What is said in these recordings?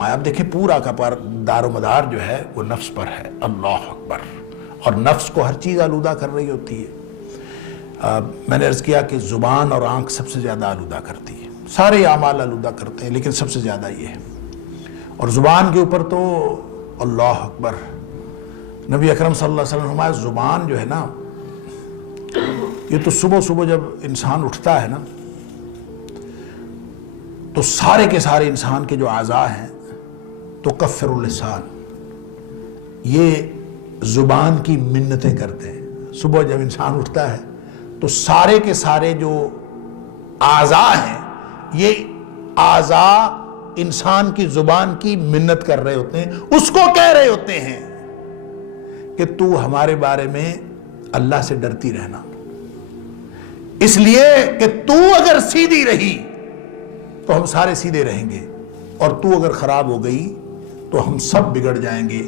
آپ دیکھیں پورا کا پر دار و مدار جو ہے وہ نفس پر ہے. اللہ اکبر. اور نفس کو ہر چیز آلودہ کر رہی ہوتی ہے. میں نے عرض کیا کہ زبان اور آنکھ سب سے زیادہ آلودہ کرتی ہے. سارے اعمال آلودہ کرتے ہیں لیکن سب سے زیادہ یہ ہے. اور زبان کے اوپر تو اللہ اکبر. نبی اکرم صلی اللہ علیہ وسلم فرمایا زبان جو ہے نا یہ تو صبح صبح جب انسان اٹھتا ہے نا تو سارے کے سارے انسان کے جو اعضاء ہیں تو کفر اللسان یہ زبان کی منتیں کرتے ہیں. صبح جب انسان اٹھتا ہے تو سارے کے سارے جو اعضاء ہیں یہ اعضاء انسان کی زبان کی منت کر رہے ہوتے ہیں. اس کو کہہ رہے ہوتے ہیں کہ تو ہمارے بارے میں اللہ سے ڈرتی رہنا, اس لیے کہ تو اگر سیدھی رہی تو ہم سارے سیدھے رہیں گے, اور تو اگر خراب ہو گئی تو ہم سب بگڑ جائیں گے.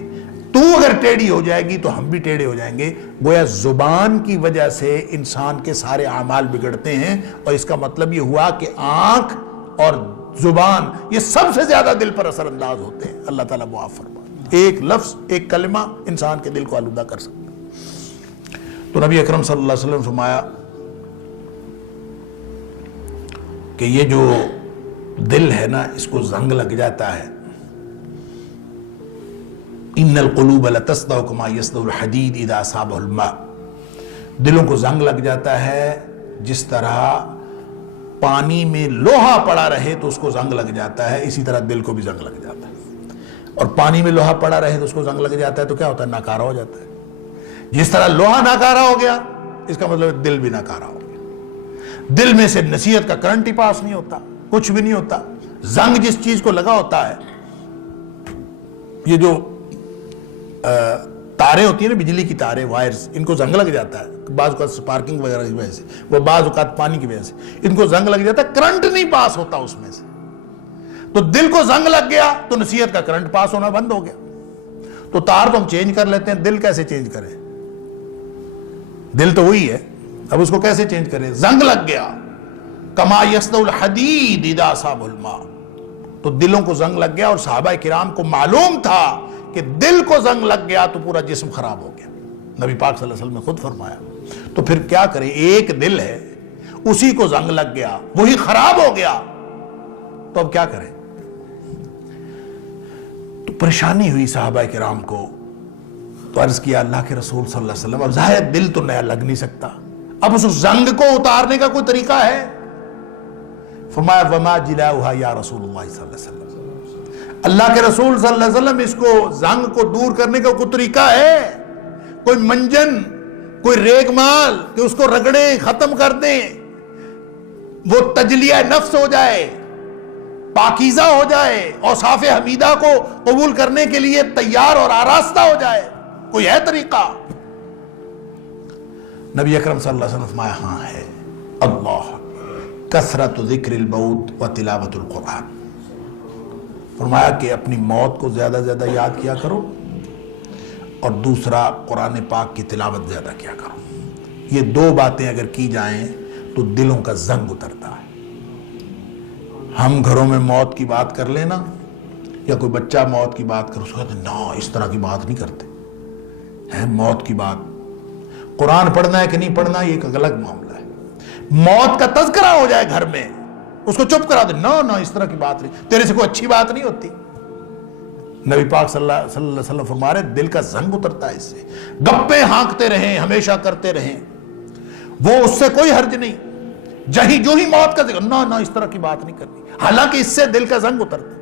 تو اگر ٹیڑھی ہو جائے گی تو ہم بھی ٹیڑھے ہو جائیں گے. گویا زبان کی وجہ سے انسان کے سارے اعمال بگڑتے ہیں, اور اس کا مطلب یہ ہوا کہ آنکھ اور زبان یہ سب سے زیادہ دل پر اثر انداز ہوتے ہیں. اللہ تعالیٰ معاف فرمائے. ایک لفظ ایک کلمہ انسان کے دل کو آلودہ کر سکتا ہے. تو نبی اکرم صلی اللہ علیہ وسلم فرمایا کہ یہ جو دل ہے نا اس کو زنگ لگ جاتا ہے. ان القلوب لتصدع كما يصدع الحديد اذا اصابه الماء. دلوں کو زنگ لگ جاتا ہے جس طرح پانی میں لوہا پڑا رہے تو اس کو زنگ لگ جاتا ہے, اسی طرح دل کو بھی زنگ لگ جاتا ہے. اور پانی میں لوہا پڑا رہے تو اس کو زنگ لگ جاتا ہے تو کیا ہوتا ہے, ناکارہ ہو جاتا ہے. جس طرح لوہا ناکارہ ہو گیا اس کا مطلب دل بھی ناکارہ ہو گیا. دل میں سے نصیحت کا کرنٹ ہی پاس نہیں ہوتا, کچھ بھی نہیں ہوتا. زنگ جس چیز کو لگا ہوتا ہے, یہ جو تاریں ہوتی ہیں نا بجلی کی تاریں, وائرز, ان کو زنگ لگ جاتا ہے. بعض اوقات سپارکنگ وغیرہ کی وجہ سے, وہ بعض اوقات پانی کی وجہ سے ان کو زنگ لگ جاتا ہے, کرنٹ نہیں پاس ہوتا اس میں سے. تو دل کو زنگ لگ گیا تو نصیحت کا کرنٹ پاس ہونا بند ہو گیا. تو تار تو ہم چینج کر لیتے ہیں, دل کیسے چینج کریں؟ دل تو وہی ہے, اب اس کو کیسے چینج کریں؟ زنگ لگ گیا. کما یصدع الحدید اذا اصابه الماء. تو دلوں کو زنگ لگ گیا, اور صحابہ کرام کو معلوم تھا کہ دل کو زنگ لگ گیا تو پورا جسم خراب ہو گیا. نبی پاک صلی اللہ علیہ وسلم نے خود فرمایا. تو پھر کیا کریں؟ ایک دل ہے اسی کو زنگ لگ گیا, وہی خراب ہو گیا, تو اب کیا کریں؟ تو پریشانی ہوئی صحابہ کرام کو. تو عرض کیا اللہ کے رسول صلی اللہ علیہ وسلم, اب ظاہر دل تو نیا لگ نہیں سکتا, اب اس زنگ کو اتارنے کا کوئی طریقہ ہے؟ فرمایا وما جلاؤها یا رسول اللہ صلی اللہ علیہ وسلم. اللہ کے رسول صلی اللہ علیہ وسلم اس کو زنگ کو دور کرنے کا کوئی طریقہ ہے؟ کوئی منجن, کوئی ریگ مال کہ اس کو رگڑیں, ختم کر دیں, وہ تجلیہ نفس ہو جائے, پاکیزہ ہو جائے, اوصاف حمیدہ کو قبول کرنے کے لیے تیار اور آراستہ ہو جائے؟ کوئی ہے طریقہ؟ نبی اکرم صلی اللہ علیہ وسلم فرمایا ہاں ہے. اللہ کثرت ذکر الموت و تلاوت القرآن. فرمایا کہ اپنی موت کو زیادہ زیادہ یاد کیا کرو, اور دوسرا قرآن پاک کی تلاوت زیادہ کیا کرو. یہ دو باتیں اگر کی جائیں تو دلوں کا زنگ اترتا ہے. ہم گھروں میں موت کی بات کر لینا, یا کوئی بچہ موت کی بات کر, اس کو کہتے ہیں نا اس طرح کی بات نہیں کرتے ہیں. موت کی بات, قرآن پڑھنا ہے کہ نہیں پڑھنا یہ ایک الگ معاملہ ہے. موت کا تذکرہ ہو جائے گھر میں, اس کو چپ کرا دے, نا اس طرح کی بات نہیں, تیرے سے کوئی اچھی بات نہیں ہوتی. نبی پاک صلی اللہ علیہ وسلم فرما رہے دل کا زنگ اترتا ہے اس سے. گپیں ہانکتے رہیں, ہمیشہ کرتے رہیں, وہ اس سے کوئی حرج نہیں. جو ہی موت کا ذکر, نا اس طرح کی بات نہیں کرنی, حالانکہ اس سے دل کا زنگ اترتا.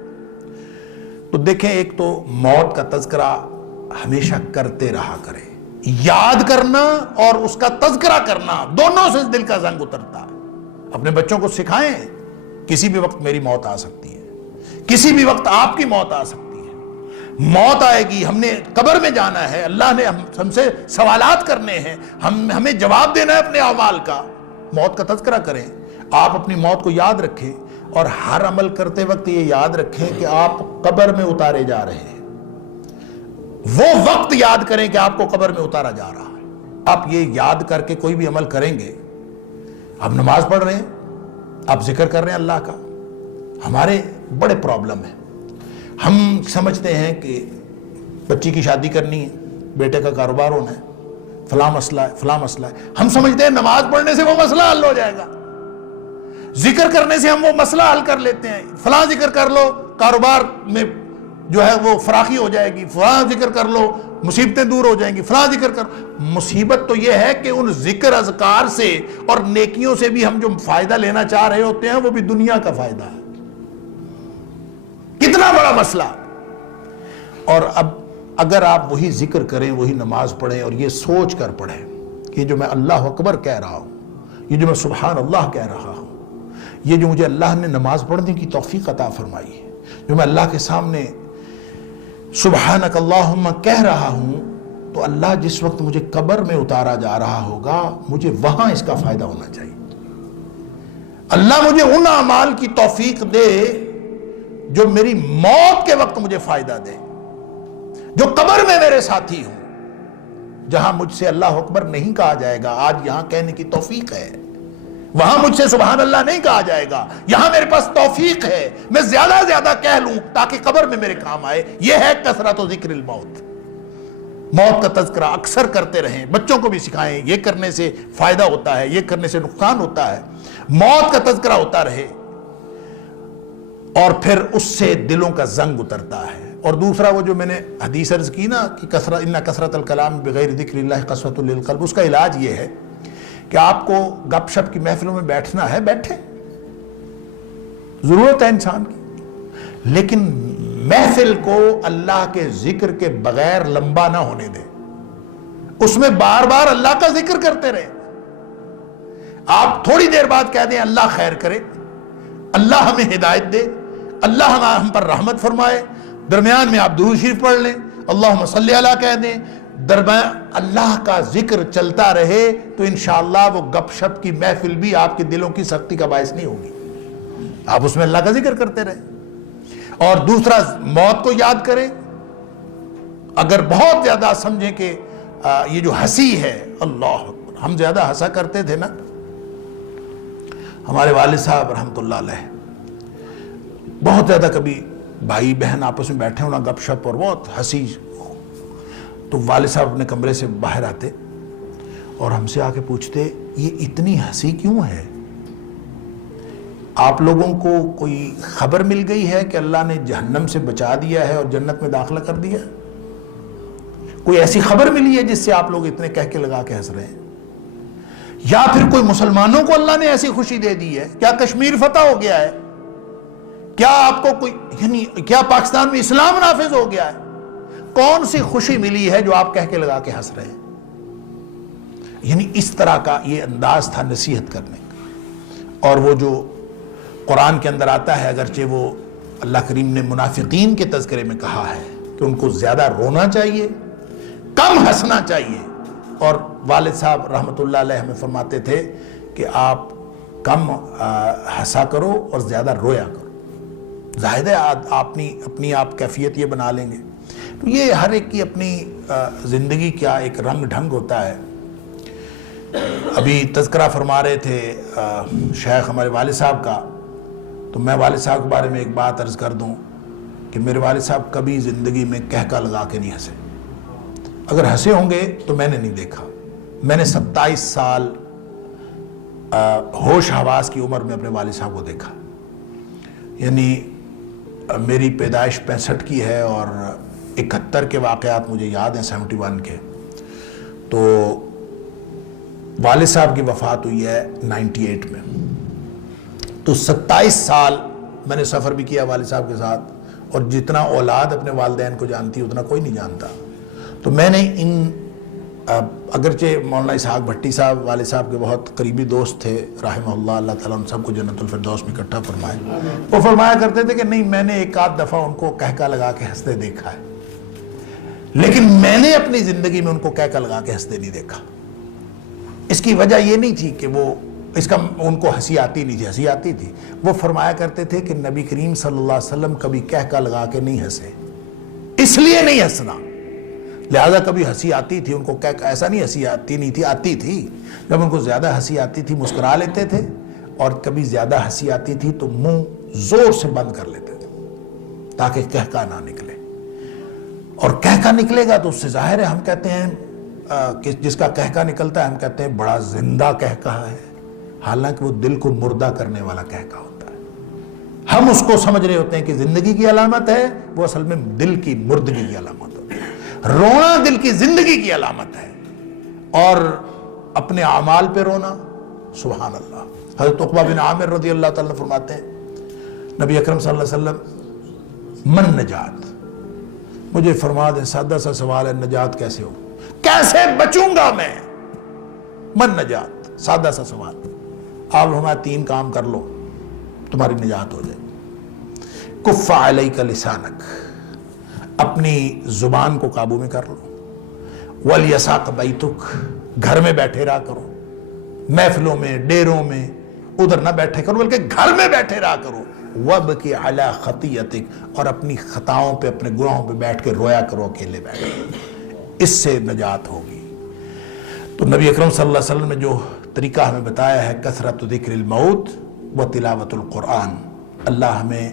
تو دیکھیں ایک تو موت کا تذکرہ ہمیشہ کرتے رہا کرے, یاد کرنا اور اس کا تذکرہ کرنا دونوں سے دل کا زنگ اترتا ہے. اپنے بچوں کو سکھائیں کسی بھی وقت میری موت آ سکتی ہے, کسی بھی وقت آپ کی موت آ سکتی ہے. موت آئے گی, ہم نے قبر میں جانا ہے, اللہ نے ہم سے سوالات کرنے ہیں, ہمیں جواب دینا ہے اپنے اعمال کا. موت کا تذکرہ کریں, آپ اپنی موت کو یاد رکھیں, اور ہر عمل کرتے وقت یہ یاد رکھیں کہ آپ قبر میں اتارے جا رہے ہیں. وہ وقت یاد کریں کہ آپ کو قبر میں اتارا جا رہا ہے. آپ یہ یاد کر کے کوئی بھی عمل کریں گے, آپ نماز پڑھ رہے ہیں, آپ ذکر کر رہے ہیں اللہ کا, ہمارے بڑے پرابلم ہیں. ہم سمجھتے ہیں کہ بچی کی شادی کرنی ہے، بیٹے کا کاروبار ہونا ہے، فلاں مسئلہ ہے، فلاں مسئلہ ہے. ہم سمجھتے ہیں نماز پڑھنے سے وہ مسئلہ حل ہو جائے گا، ذکر کرنے سے ہم وہ مسئلہ حل کر لیتے ہیں. فلاں ذکر کر لو کاروبار میں جو ہے وہ فراخی ہو جائے گی، فلاں ذکر کر لو مصیبتیں دور ہو جائیں گی، فلاں ذکر کر. مصیبت تو یہ ہے کہ ان ذکر اذکار سے اور نیکیوں سے بھی ہم جو فائدہ لینا چاہ رہے ہوتے ہیں وہ بھی دنیا کا فائدہ ہے. کتنا بڑا مسئلہ. اور اب اگر آپ وہی ذکر کریں، وہی نماز پڑھیں اور یہ سوچ کر پڑھیں کہ جو میں اللہ اکبر کہہ رہا ہوں، یہ جو میں سبحان اللہ کہہ رہا ہوں، یہ جو مجھے اللہ نے نماز پڑھنے کی توفیق عطا فرمائی ہے، جو میں اللہ کے سامنے سبحانک اللہم کہہ رہا ہوں، تو اللہ جس وقت مجھے قبر میں اتارا جا رہا ہوگا مجھے وہاں اس کا فائدہ ہونا چاہیے. اللہ مجھے ان اعمال کی توفیق دے جو میری موت کے وقت مجھے فائدہ دے، جو قبر میں میرے ساتھی ہوں، جہاں مجھ سے اللہ اکبر نہیں کہا جائے گا. آج یہاں کہنے کی توفیق ہے، وہاں مجھ سے سبحان اللہ نہیں کہا جائے گا. یہاں میرے پاس توفیق ہے، میں زیادہ زیادہ کہہ لوں تاکہ قبر میں میرے کام آئے. یہ ہے کثرت و ذکر الموت. موت کا تذکرہ اکثر کرتے رہیں، بچوں کو بھی سکھائیں یہ کرنے سے فائدہ ہوتا ہے، یہ کرنے سے نقصان ہوتا ہے. موت کا تذکرہ ہوتا رہے اور پھر اس سے دلوں کا زنگ اترتا ہے. اور دوسرا وہ جو میں نے حدیث عرض کی نا کہ ان کثرت الکلام بغیر ذکر اللہ قسوۃ للقلب، اس کا علاج یہ ہے کہ آپ کو گپ شپ کی محفلوں میں بیٹھنا ہے، بیٹھیں، ضرورت ہے انسان کی، لیکن محفل کو اللہ کے ذکر کے بغیر لمبا نہ ہونے دیں. اس میں بار بار اللہ کا ذکر کرتے رہیں. آپ تھوڑی دیر بعد کہہ دیں اللہ خیر کرے، اللہ ہمیں ہدایت دے، اللہ ہم پر رحمت فرمائے. درمیان میں آپ درود شریف پڑھ لیں، اللہم صلی علی کہہ دیں. درمیان اللہ کا ذکر چلتا رہے تو انشاءاللہ وہ گپ شپ کی محفل بھی آپ کے دلوں کی سختی کا باعث نہیں ہوگی. آپ اس میں اللہ کا ذکر کرتے رہیں. اور دوسرا موت کو یاد کریں. اگر بہت زیادہ سمجھیں کہ یہ جو ہنسی ہے، اللہ اکبر، ہم زیادہ ہنسا کرتے تھے نا. ہمارے والد صاحب رحمۃ اللہ علیہ بہت زیادہ، کبھی بھائی بہن آپس میں بیٹھے ہونا گپ شپ اور بہت ہنسی، تو والد صاحب اپنے کمرے سے باہر آتے اور ہم سے آ کے پوچھتے یہ اتنی ہنسی کیوں ہے؟ آپ لوگوں کو کوئی خبر مل گئی ہے کہ اللہ نے جہنم سے بچا دیا ہے اور جنت میں داخلہ کر دیا؟ کوئی ایسی خبر ملی ہے جس سے آپ لوگ اتنے کہہ کے لگا کے ہنس رہے ہیں؟ یا پھر کوئی مسلمانوں کو اللہ نے ایسی خوشی دے دی ہے؟ کیا کشمیر فتح ہو گیا ہے؟ کیا آپ کو کوئی یعنی کیا پاکستان میں اسلام نافذ ہو گیا ہے؟ کون سی خوشی ملی ہے جو آپ کہہ کے لگا کے ہنس رہے ہیں؟ یعنی اس طرح کا یہ انداز تھا نصیحت کرنے کا. اور وہ جو قرآن کے اندر آتا ہے، اگرچہ وہ اللہ کریم نے منافقین کے تذکرے میں کہا ہے کہ ان کو زیادہ رونا چاہیے، کم ہنسنا چاہیے. اور والد صاحب رحمۃ اللہ علیہ ہمیں فرماتے تھے کہ آپ کم ہنسا کرو اور زیادہ رویا کرو. ظاہر ہے اپنی آپ کیفیت یہ بنا لیں گے. تو یہ ہر ایک کی اپنی زندگی کا ایک رنگ ڈھنگ ہوتا ہے. ابھی تذکرہ فرما رہے تھے شیخ ہمارے والد صاحب کا، تو میں والد صاحب کے بارے میں ایک بات عرض کر دوں کہ میرے والد صاحب کبھی زندگی میں کہکا لگا کے نہیں ہنسے. اگر ہنسے ہوں گے تو میں نے نہیں دیکھا. میں نے 27 سال ہوش حواس کی عمر میں اپنے والد صاحب کو دیکھا. یعنی میری پیدائش 65 کی ہے اور 71 کے واقعات مجھے یاد ہیں، 71 کے. تو والد صاحب کی وفات ہوئی ہے 98 میں. تو 27 سال میں نے سفر بھی کیا والد صاحب کے ساتھ، اور جتنا اولاد اپنے والدین کو جانتی اتنا کوئی نہیں جانتا. تو میں نے اگرچہ مولانا اسحاق بھٹی صاحب والد صاحب کے بہت قریبی دوست تھے رحمہ اللہ، اللہ تعالیٰ ان سب کو جنت الفردوس میں اکٹھا فرمائے، وہ فرمایا کرتے تھے کہ نہیں میں نے ایک آدھ دفعہ ان کو کہکا لگا کے ہنستے دیکھا ہے، لیکن میں نے اپنی زندگی میں ان کو کہکا لگا کے ہنستے نہیں دیکھا. اس کی وجہ یہ نہیں تھی کہ وہ ان کو ہنسی آتی نہیں تھی، ہنسی آتی تھی. وہ فرمایا کرتے تھے کہ نبی کریم صلی اللہ علیہ وسلم کبھی کہکا لگا کے نہیں ہنسے، اس لیے نہیں ہنسنا. لہذا کبھی ہنسی آتی تھی ان کو ایسا نہیں ہنسی آتی نہیں تھی، آتی تھی. جب ان کو زیادہ ہنسی آتی تھی مسکرا لیتے تھے، اور کبھی زیادہ ہنسی آتی تھی تو منہ زور سے بند کر لیتے تھے تاکہ کہکا نہ نکلے، اور کہکا نکلے گا تو اس سے ظاہر ہے، ہم کہتے ہیں کہ جس کا کہکا نکلتا ہے ہم کہتے ہیں بڑا زندہ کہکا ہے، حالانکہ وہ دل کو مردہ کرنے والا کہکا ہوتا ہے۔ ہم اس کو سمجھ رہے ہوتے ہیں کہ زندگی کی علامت ہے، وہ اصل میں دل کی مردگی کی علامت ہوتی ہے۔ رونا دل کی زندگی کی علامت ہے، اور اپنے اعمال پہ رونا، سبحان اللہ۔ حضرت عقبہ بن عامر رضی اللہ تعالیٰ فرماتے ہیں نبی اکرم صلی اللہ علیہ وسلم من نجات، مجھے فرما دیں سادہ سا سوال ہے، نجات کیسے ہو، کیسے بچوں گا میں، من نجات، سادہ سا سوال۔ آپ ہمارا 3 کام کر لو تمہاری نجات ہو جائے۔ کف علیک لسانک، اپنی زبان کو قابو میں کر لو، ولیساق بیتک، گھر میں بیٹھے رہا کرو، محفلوں میں ڈیروں میں ادھر نہ بیٹھے کرو بلکہ گھر میں بیٹھے رہا کرو، وابکی علی خطیئتک، اور اپنی خطاؤں پہ اپنے گناہوں پہ بیٹھ کے رویا کرو اکیلے بیٹھ کے، اس سے نجات ہوگی۔ تو نبی اکرم صلی اللہ علیہ وسلم نے جو طریقہ ہمیں بتایا ہے، کثرت ذکر الموت و تلاوت القرآن، اللہ ہمیں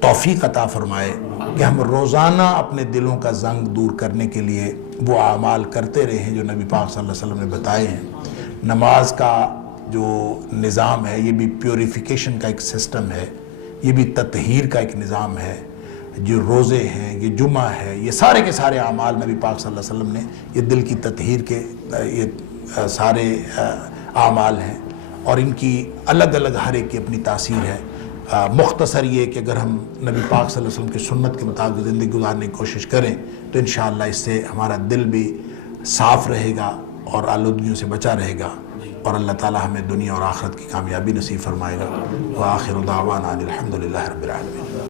توفیق عطا فرمائے کہ ہم روزانہ اپنے دلوں کا زنگ دور کرنے کے لیے وہ اعمال کرتے رہے ہیں جو نبی پاک صلی اللہ علیہ وسلم نے بتائے ہیں۔ نماز کا جو نظام ہے یہ بھی پیوریفیکیشن کا ایک سسٹم ہے، یہ بھی تطہیر کا ایک نظام ہے۔ جو روزے ہیں، یہ جمعہ ہے، یہ سارے کے سارے اعمال نبی پاک صلی اللہ علیہ وسلم نے یہ دل کی تطہیر کے یہ سارے اعمال ہیں، اور ان کی الگ الگ ہر ایک کی اپنی تاثیر ہے۔ مختصر یہ کہ اگر ہم نبی پاک صلی اللہ علیہ وسلم کی سنت کے مطابق زندگی گزارنے کی کوشش کریں تو انشاءاللہ اس سے ہمارا دل بھی صاف رہے گا اور آلودگیوں سے بچا رہے گا، اور اللہ تعالی ہمیں دنیا اور آخرت کی کامیابی نصیب فرمائے گا۔ وآخر دعوانا الحمدللہ رب العالمین۔